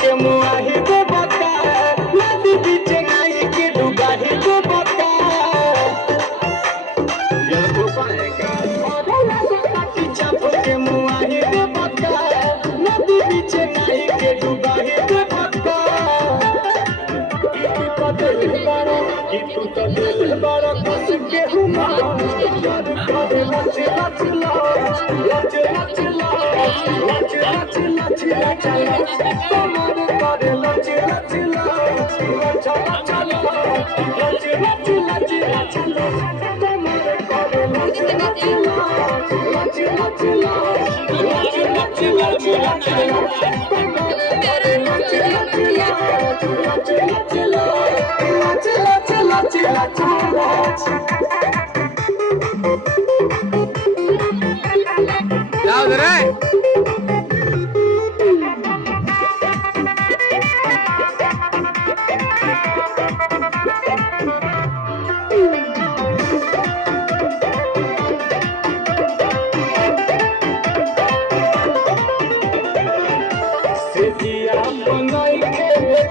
के मुआही दे बता नदी बीच नाई के डुगाही दे बता ये तो पाएगा की चाप के मुआही दे बता नदी बीच नाई के डुगाही दे बता कि तू तो दिल बड़ा खुश के हुआ यार करे लच लच लच लच लच लच लच लच लच कमर करे लच लच लच लच लच लच लच लच लच कमर करे लच लच लच लच लच लच लच लच लच कमर करे लच लच लच लच लच लच लच ಯಾವ್ದು ರೇ सिजिया बनाई के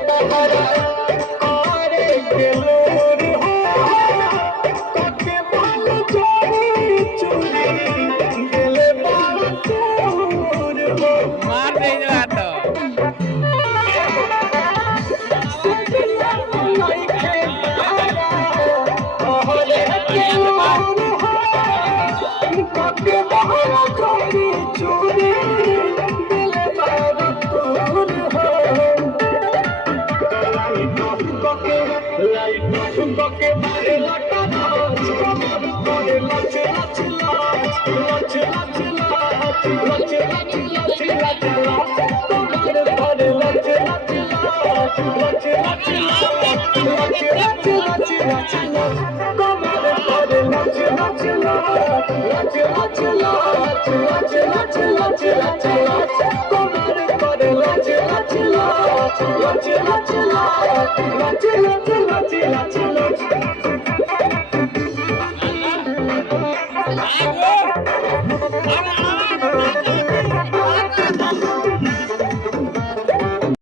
तहरा आरे के लोर हो कके बाल चोरी चोरी दिल बाल चोर हो मार दे तो सिजिया बनाई के तहरा आरे के लोर हो कके बाल चोरी चोरी दिल बाल चोर हो के मारे लटा नाच कमर करे लच लच लच लच लच लच लच लच लच लच कमर करे लच लच लच लच लच लच लच लच लच कमर करे लच लच लच लच लच लच लच लच लच